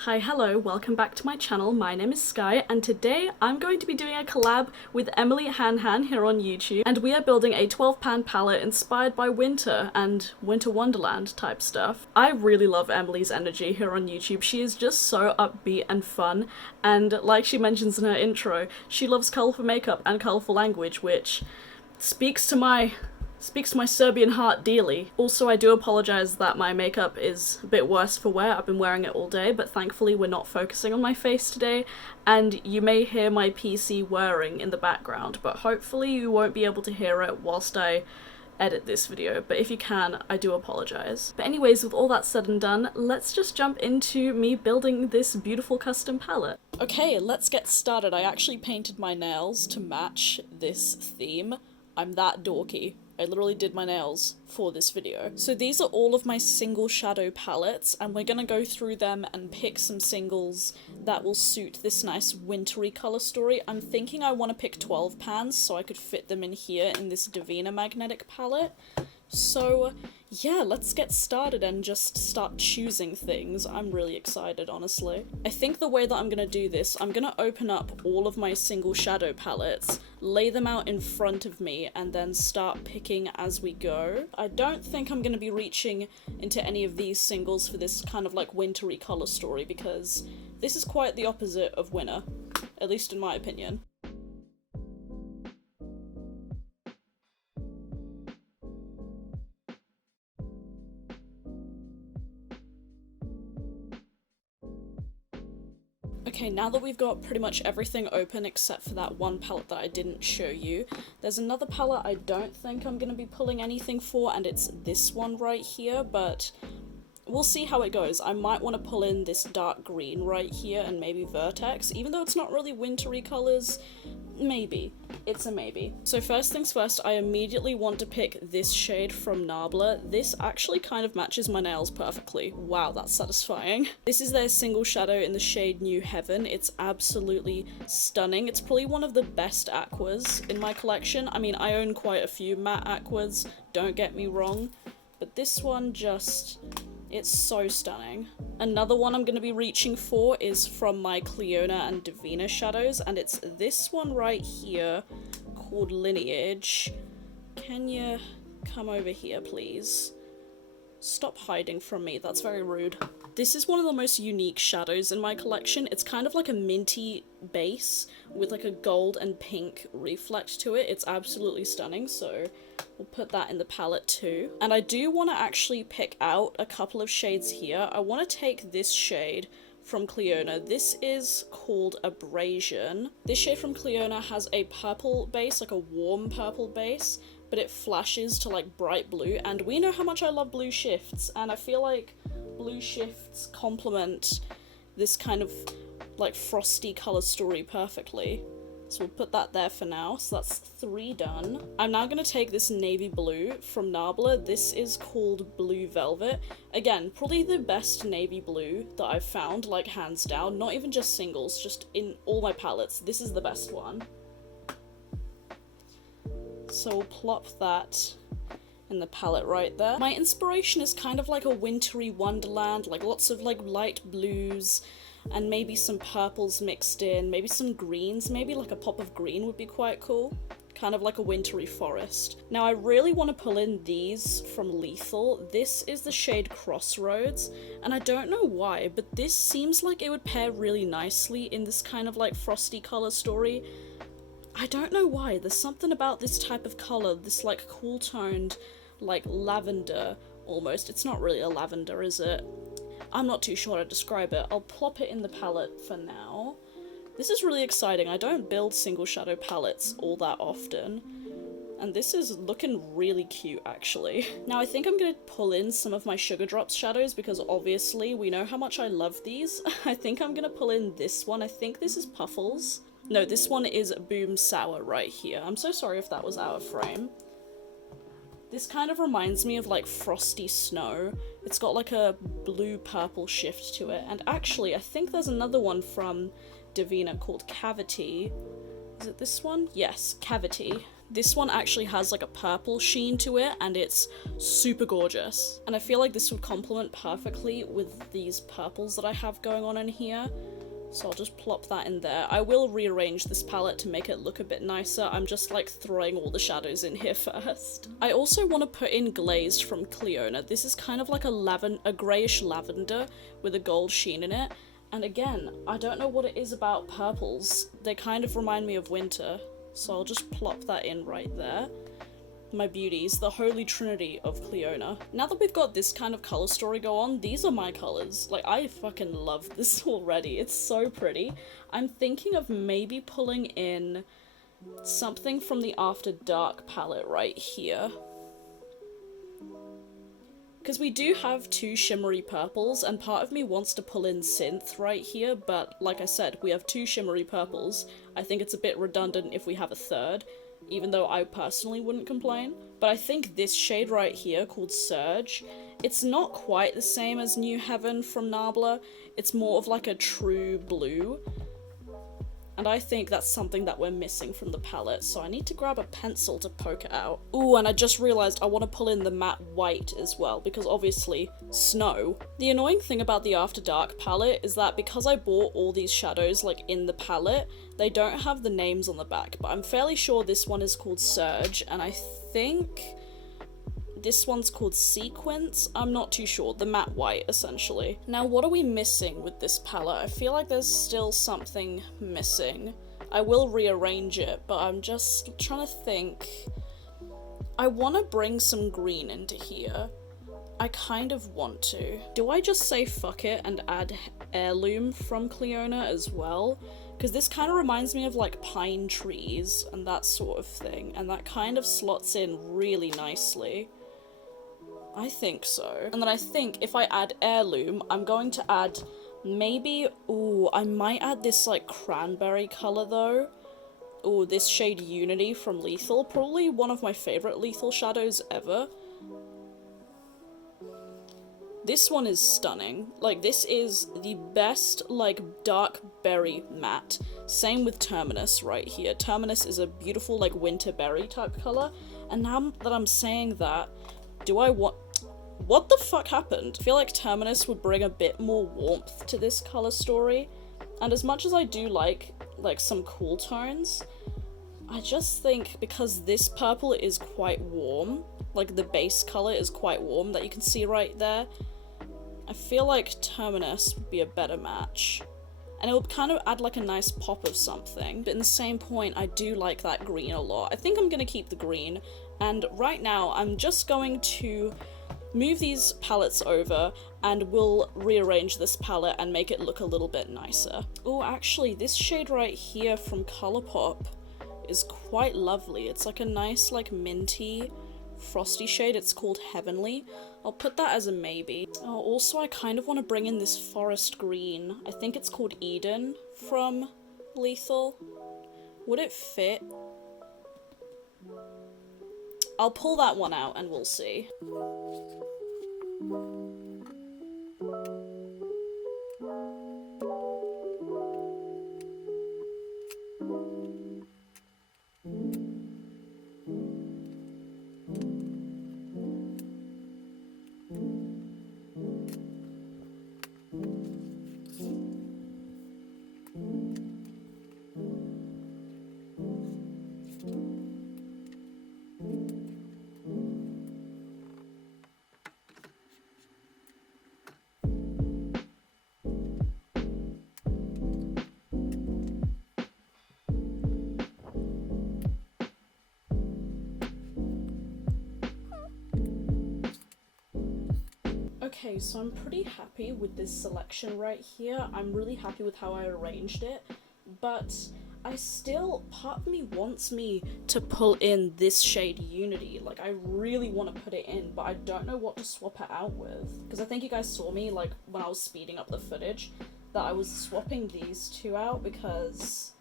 Hi, hello, welcome back to my channel. My name is Sky, and today I'm going to be doing a collab with Emily HanHan here on YouTube, and we are building a 12-pan palette inspired by winter and winter wonderland type stuff. I really love Emily's energy here on YouTube. She is just so upbeat and fun, and like she mentions in her intro, she loves colourful makeup and colourful language, which speaks to my Serbian heart dearly. Also, I do apologise that my makeup is a bit worse for wear. I've been wearing it all day, but thankfully we're not focusing on my face today, and you may hear my PC whirring in the background, but hopefully you won't be able to hear it whilst I edit this video, but if you can, I do apologise. But anyways, with all that said and done, let's just jump into me building this beautiful custom palette. Okay, let's get started. I actually painted my nails to match this theme. I'm that dorky. I literally did my nails for this video. So these are all of my single shadow palettes, and we're gonna go through them and pick some singles that will suit this nice wintry colour story. I'm thinking I want to pick 12 pans so I could fit them in here in this Divina magnetic palette. So yeah, let's get started and just start choosing things. I'm really excited, honestly. I think the way that I'm gonna do this, I'm gonna open up all of my single shadow palettes, lay them out in front of me, and then start picking as we go. I don't think I'm gonna be reaching into any of these singles for this kind of like wintry colour story, because this is quite the opposite of winter, at least in my opinion. Okay, now that we've got pretty much everything open except for that one palette that I didn't show you, there's another palette I don't think I'm going to be pulling anything for, and it's this one right here, but we'll see how it goes. I might want to pull in this dark green right here and maybe Vertex, even though it's not really wintry colours. Maybe. It's a maybe. So first things first, I immediately want to pick this shade from Nabla. This actually kind of matches my nails perfectly. Wow, that's satisfying. This is their single shadow in the shade New Heaven. It's absolutely stunning. It's probably one of the best aquas in my collection. I mean, I own quite a few matte aquas, don't get me wrong, but this one just... it's so stunning. Another one I'm going to be reaching for is from my Cleona and Divina shadows, and it's this one right here called Lineage. Can you come over here, please? Stop hiding from me, that's very rude. This is one of the most unique shadows in my collection. It's kind of like a minty base with like a gold and pink reflect to it. It's absolutely stunning, so we'll put that in the palette too. And I do want to actually pick out a couple of shades here. I want to take this shade from Cleona. This is called Abrasion. This shade from Cleona has a purple base, like a warm purple base, but it flashes to like bright blue, and we know how much I love blue shifts, and I feel like blue shifts complement this kind of like frosty colour story perfectly. So we'll put that there for now. So that's 3 done. I'm now going to take this navy blue from Nabla. This is called Blue Velvet. Again, probably the best navy blue that I've found, like hands down. Not even just singles, just in all my palettes. This is the best one. So we'll plop that in the palette right there. My inspiration is kind of like a wintry wonderland, like lots of like light blues, and maybe some purples mixed in, maybe some greens, maybe like a pop of green would be quite cool. Kind of like a wintry forest. Now I really want to pull in these from Lethal. This is the shade Crossroads, and I don't know why, but this seems like it would pair really nicely in this kind of like frosty colour story. I don't know why, there's something about this type of colour, this like cool toned, like lavender almost. It's not really a lavender, is it? I'm not too sure how to describe it. I'll plop it in the palette for now. This is really exciting. I don't build single shadow palettes all that often, and this is looking really cute actually. Now I think I'm gonna pull in some of my Sugar Drops shadows because obviously we know how much I love these. I think I'm gonna pull in this one. I think this is Puffles. No, this one is Boom Sour right here. I'm so sorry if that was out of frame. This kind of reminds me of like frosty snow. It's got like a blue-purple shift to it. And actually, I think there's another one from Divina called Cavity. Is it this one? Yes, Cavity. This one actually has like a purple sheen to it, and it's super gorgeous. And I feel like this would complement perfectly with these purples that I have going on in here. So I'll just plop that in there. I will rearrange this palette to make it look a bit nicer. I'm just like throwing all the shadows in here first. I also want to put in Glazed from Cleona. This is kind of like a greyish lavender with a gold sheen in it. And again, I don't know what it is about purples. They kind of remind me of winter. So I'll just plop that in right there. My beauties, the holy trinity of Cleona. Now that we've got this kind of color story go on, these are my colors. Like, I fucking love this already. It's so pretty. I'm thinking of maybe pulling in something from the After Dark palette right here. Because we do have two shimmery purples, and part of me wants to pull in Synth right here, but like I said, we have two shimmery purples. I think it's a bit redundant if we have a third, even though I personally wouldn't complain. But I think this shade right here, called Surge, it's not quite the same as New Heaven from Nabla. It's more of like a true blue. And I think that's something that we're missing from the palette, so I need to grab a pencil to poke it out. Ooh, and I just realised I want to pull in the matte white as well, because obviously, snow. The annoying thing about the After Dark palette is that because I bought all these shadows like in the palette, they don't have the names on the back, but I'm fairly sure this one is called Surge, and I think this one's called Sequence. I'm not too sure. The matte white, essentially. Now, what are we missing with this palette? I feel like there's still something missing. I will rearrange it, but I'm just trying to think. I want to bring some green into here. I kind of want to. Do I just say fuck it and add Heirloom from Cleona as well? Because this kind of reminds me of like pine trees and that sort of thing, and that kind of slots in really nicely. I think so. And then I think if I add Heirloom, I'm going to add maybe, ooh, I might add this like cranberry color though. Ooh, this shade Unity from Lethal, probably one of my favorite Lethal shadows ever. This one is stunning. Like, this is the best, like, dark berry matte. Same with Terminus right here. Terminus is a beautiful, like, winter berry type color. And now that I'm saying that, do I want... What the fuck happened? I feel like Terminus would bring a bit more warmth to this color story. And as much as I do like some cool tones, I just think because this purple is quite warm, like the base color is quite warm that you can see right there, I feel like Terminus would be a better match. And it would kind of add like a nice pop of something. But in the same point, I do like that green a lot. I think I'm gonna keep the green. And right now, I'm just going to move these palettes over and we'll rearrange this palette and make it look a little bit nicer. Oh, actually, this shade right here from Colourpop is quite lovely. It's like a nice, like, minty, frosty shade. It's called Heavenly. I'll put that as a maybe. Oh, also, I kind of want to bring in this forest green. I think it's called Eden from Lethal. Would it fit? I'll pull that one out and we'll see. Okay, so I'm pretty happy with this selection right here. I'm really happy with how I arranged it, but part of me wants me to pull in this shade Unity. Like, I really want to put it in, but I don't know what to swap it out with. Because I think you guys saw me, like, when I was speeding up the footage, that I was swapping these two out because...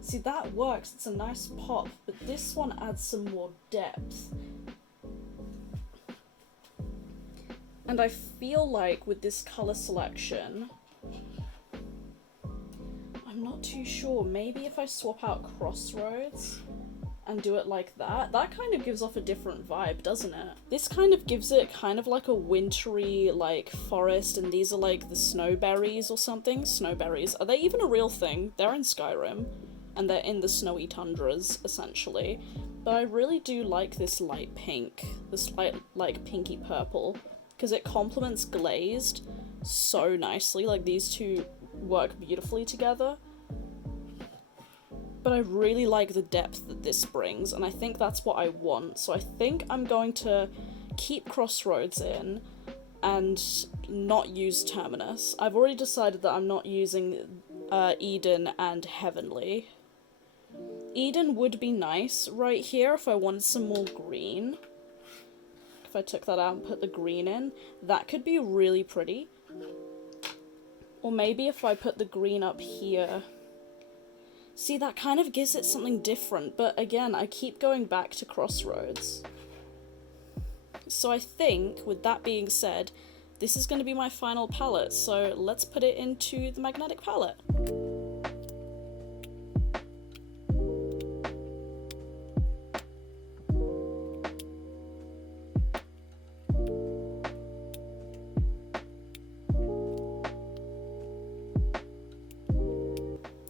See, that works, it's a nice pop, but this one adds some more depth. And I feel like with this colour selection, I'm not too sure. Maybe if I swap out Crossroads and do it like that, that kind of gives off a different vibe, doesn't it? This kind of gives it kind of like a wintry, like, forest, and these are like the snowberries or something. Snowberries. Are they even a real thing? They're in Skyrim, and they're in the snowy tundras, essentially. But I really do like this light pink, this light, like, pinky purple, because it complements glazed so nicely. Like, these two work beautifully together. But I really like the depth that this brings, and I think that's what I want. So I think I'm going to keep Crossroads in and not use Terminus. I've already decided that I'm not using Eden and Heavenly. Eden would be nice right here if I wanted some more green. If I took that out and put the green in, that could be really pretty. Or maybe if I put the green up here. See, that kind of gives it something different, but again, I keep going back to Crossroads. So I think, with that being said, this is going to be my final palette, so let's put it into the magnetic palette.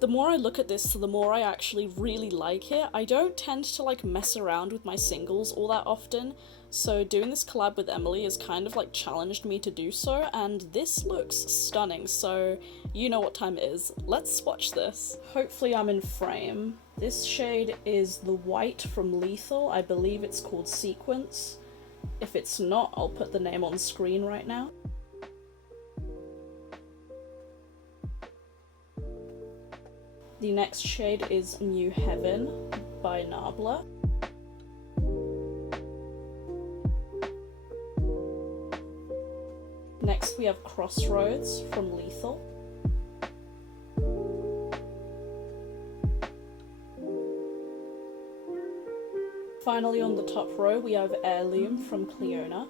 The more I look at this, the more I actually really like it. I don't tend to like mess around with my singles all that often, so doing this collab with Emily has kind of like challenged me to do so, and this looks stunning, so you know what time it is. Let's swatch this. Hopefully I'm in frame. This shade is the white from Lethal. I believe it's called Sequence. If it's not, I'll put the name on screen right now. The next shade is New Heaven by Nabla. Next we have Crossroads from Lethal. Finally on the top row we have Heirloom from Cleona.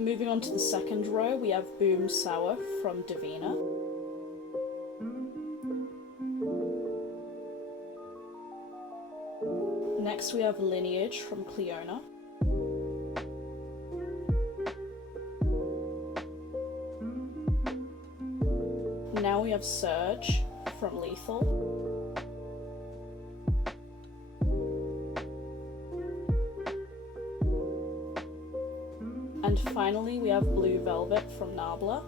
Moving on to the second row, we have Boom Sour from Divina. Next we have Lineage from Cleona. Now we have Surge from Lethal. And finally we have Blue Velvet from Nabla.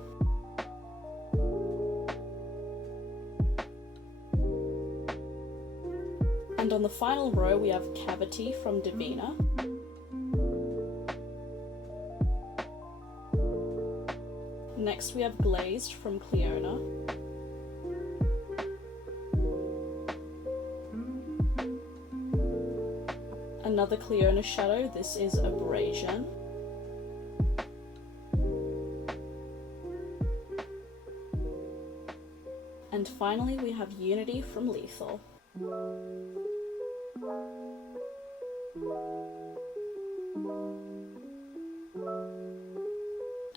And on the final row we have Cavity from Divina. Next we have Glazed from Cleona. Another Cleona shadow, this is Abrasion. And finally we have Unity from Lethal.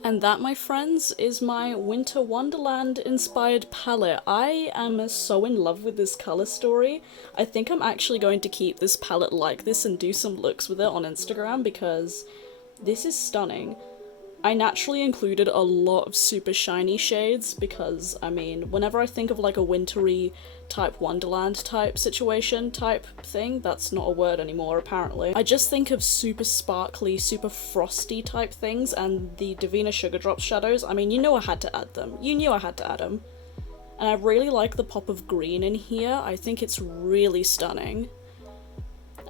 And that, my friends, is my Winter Wonderland inspired palette. I am so in love with this colour story. I think I'm actually going to keep this palette like this and do some looks with it on Instagram because this is stunning. I naturally included a lot of super shiny shades because, I mean, whenever I think of like a wintry type Wonderland type situation type thing, that's not a word anymore apparently, I just think of super sparkly, super frosty type things, and the Divina Sugar Drop shadows, I mean, you know I had to add them. You knew I had to add them. And I really like the pop of green in here. I think it's really stunning.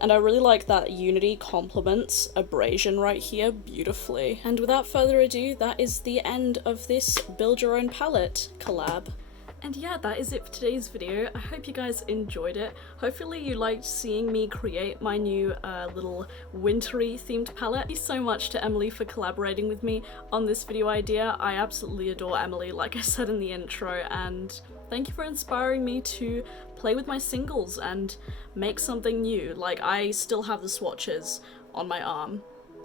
And I really like that Unity complements Abrasion right here beautifully. And without further ado, that is the end of this Build Your Own Palette collab. And yeah, that is it for today's video. I hope you guys enjoyed it. Hopefully you liked seeing me create my new little wintry themed palette. Thank you so much to Emily for collaborating with me on this video idea. I absolutely adore Emily, like I said in the intro, and thank you for inspiring me to play with my singles and make something new. Like, I still have the swatches on my arm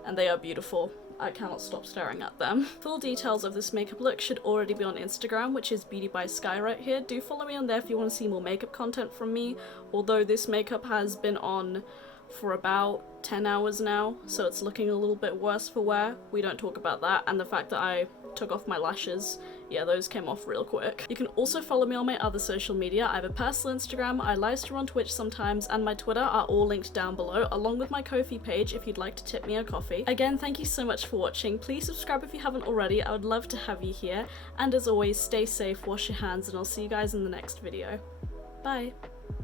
and they are beautiful. I cannot stop staring at them. Full details of this makeup look should already be on Instagram, which is Beauty by Sky right here. Do follow me on there if you want to see more makeup content from me, although this makeup has been on for about 10 hours now, so it's looking a little bit worse for wear. We don't talk about that, and the fact that I took off my lashes, yeah, those came off real quick. You can also follow me on my other social media. I have a personal Instagram, I live stream on Twitch sometimes, and my Twitter are all linked down below, along with my Ko-fi page if you'd like to tip me a coffee. Again, thank you so much for watching. Please subscribe if you haven't already, I would love to have you here, and as always, stay safe, wash your hands, and I'll see you guys in the next video. Bye!